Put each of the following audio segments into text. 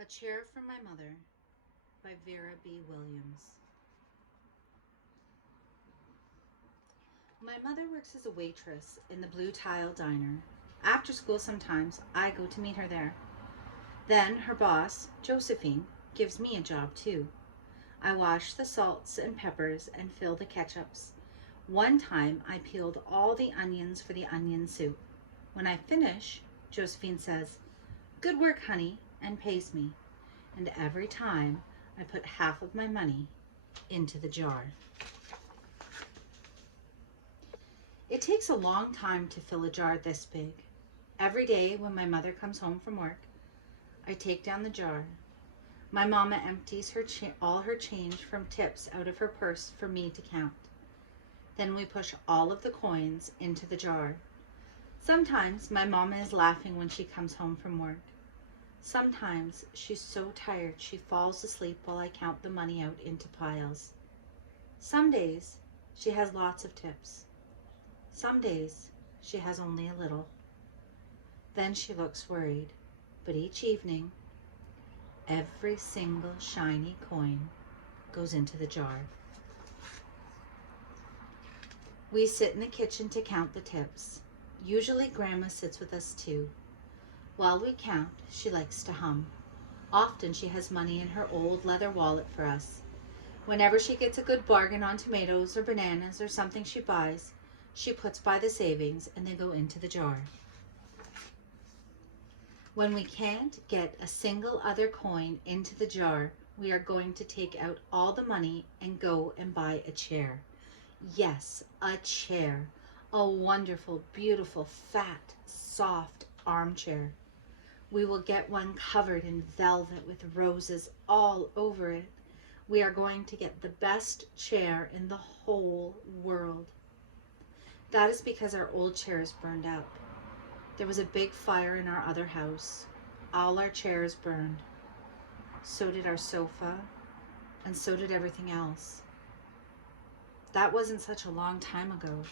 A Chair for My Mother by Vera B. Williams. My mother works as a waitress in the Blue Tile Diner. After school, sometimes I go to meet her there. Then her boss, Josephine, gives me a job too. I wash the salts and peppers and fill the ketchups. One time I peeled all the onions for the onion soup. When I finish, Josephine says, "Good work, honey," and pays me. And every time I put half of my money into the jar. It takes a long time to fill a jar this big. Every day when my mother comes home from work, I take down the jar. My mama empties all her change from tips out of her purse for me to count. Then we push all of the coins into the jar. Sometimes my mama is laughing when she comes home from work. Sometimes she's so tired she falls asleep while I count the money out into piles. Some days she has lots of tips. Some days she has only a little. Then she looks worried, but each evening, every single shiny coin goes into the jar. We sit in the kitchen to count the tips. Usually Grandma sits with us too. While we count, she likes to hum. Often she has money in her old leather wallet for us. Whenever she gets a good bargain on tomatoes or bananas or something she buys, she puts by the savings and they go into the jar. When we can't get a single other coin into the jar, we are going to take out all the money and go and buy a chair. Yes, a chair. A wonderful, beautiful, fat, soft armchair. We will get one covered in velvet with roses all over it. We are going to get the best chair in the whole world. That is because our old chairs burned up. There was a big fire in our other house. All our chairs burned. So did our sofa, and so did everything else. That wasn't such a long time ago.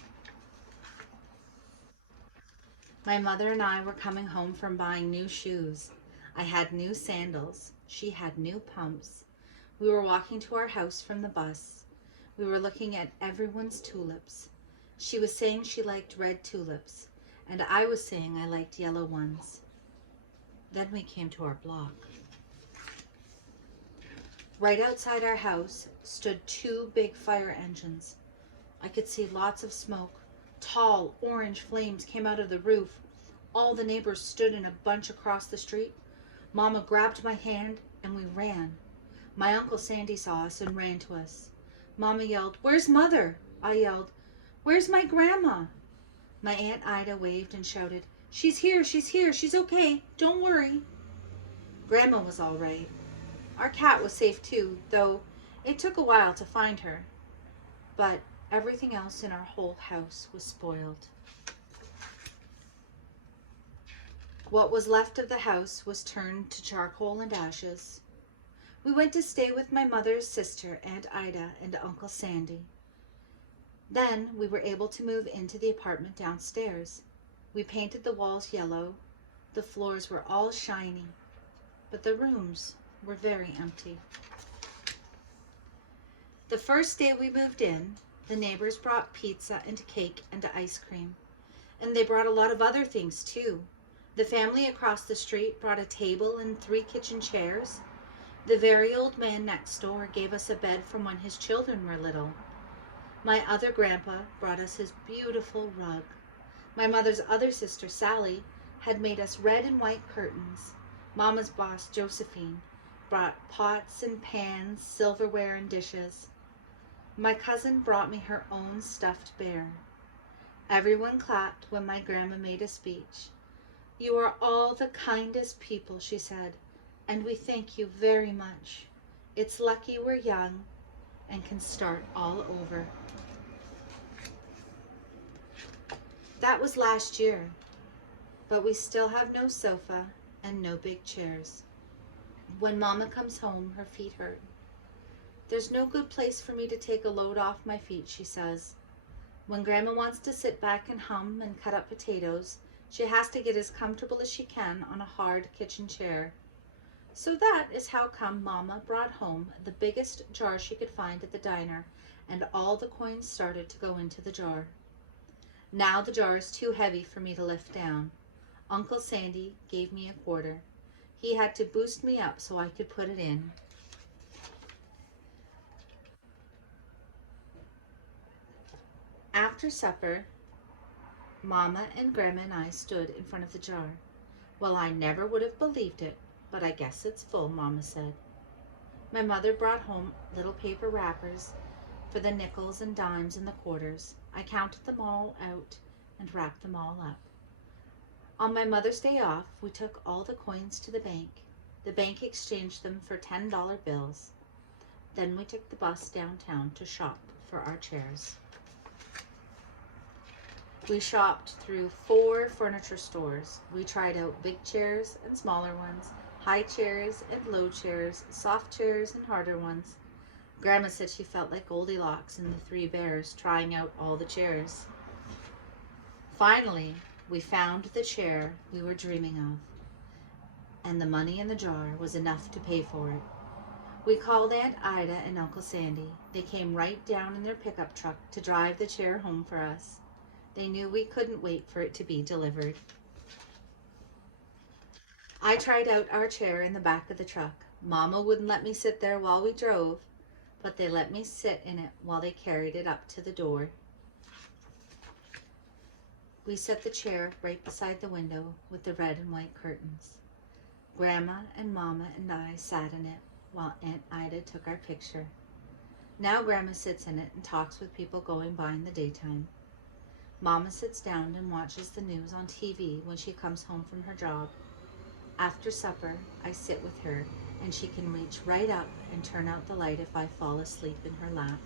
My mother and I were coming home from buying new shoes. I had new sandals. She had new pumps. We were walking to our house from the bus. We were looking at everyone's tulips. She was saying she liked red tulips, and I was saying I liked yellow ones. Then we came to our block. Right outside our house stood two big fire engines. I could see lots of smoke. Tall orange flames came out of the roof. All the neighbors stood in a bunch across the street. Mama grabbed my hand and we ran. My Uncle Sandy saw us and ran to us. Mama yelled, "Where's Mother?" I yelled, "Where's my grandma?" My Aunt Ida waved and shouted, she's here, she's okay, don't worry." Grandma was all right. Our cat was safe too, though it took a while to find her. But everything else in our whole house was spoiled. What was left of the house was turned to charcoal and ashes. We went to stay with my mother's sister, Aunt Ida, and Uncle Sandy. Then we were able to move into the apartment downstairs. We painted the walls yellow. The floors were all shiny, but the rooms were very empty. The first day we moved in, the neighbors brought pizza and cake and ice cream. And they brought a lot of other things too. The family across the street brought a table and 3 kitchen chairs. The very old man next door gave us a bed from when his children were little. My other grandpa brought us his beautiful rug. My mother's other sister, Sally, had made us red and white curtains. Mama's boss, Josephine, brought pots and pans, silverware and dishes. My cousin brought me her own stuffed bear. Everyone clapped when my grandma made a speech. "You are all the kindest people," she said, "and we thank you very much. It's lucky we're young and can start all over." That was last year, but we still have no sofa and no big chairs. When Mama comes home, her feet hurt. "There's no good place for me to take a load off my feet," she says. When Grandma wants to sit back and hum and cut up potatoes, she has to get as comfortable as she can on a hard kitchen chair. So that is how come Mama brought home the biggest jar she could find at the diner, and all the coins started to go into the jar. Now the jar is too heavy for me to lift down. Uncle Sandy gave me a quarter. He had to boost me up so I could put it in. After supper, Mama and Grandma and I stood in front of the jar. Well, I never would have believed it, but I guess it's full, Mama said. My mother brought home little paper wrappers for the nickels and dimes and the quarters. I counted them all out and wrapped them all up. On my Mother's Day off, we took all the coins to the bank. The bank exchanged them for $10 bills. Then we took the bus downtown to shop for our chairs. We shopped through 4 furniture stores. We tried out big chairs and smaller ones, high chairs and low chairs, soft chairs and harder ones. Grandma said she felt like Goldilocks and the 3 bears trying out all the chairs. Finally, we found the chair we were dreaming of, and the money in the jar was enough to pay for it. We called Aunt Ida and Uncle Sandy. They came right down in their pickup truck to drive the chair home for us. They knew we couldn't wait for it to be delivered. I tried out our chair in the back of the truck. Mama wouldn't let me sit there while we drove, but they let me sit in it while they carried it up to the door. We set the chair right beside the window with the red and white curtains. Grandma and Mama and I sat in it while Aunt Ida took our picture. Now Grandma sits in it and talks with people going by in the daytime. Mama sits down and watches the news on TV when she comes home from her job. After supper, I sit with her and she can reach right up and turn out the light if I fall asleep in her lap.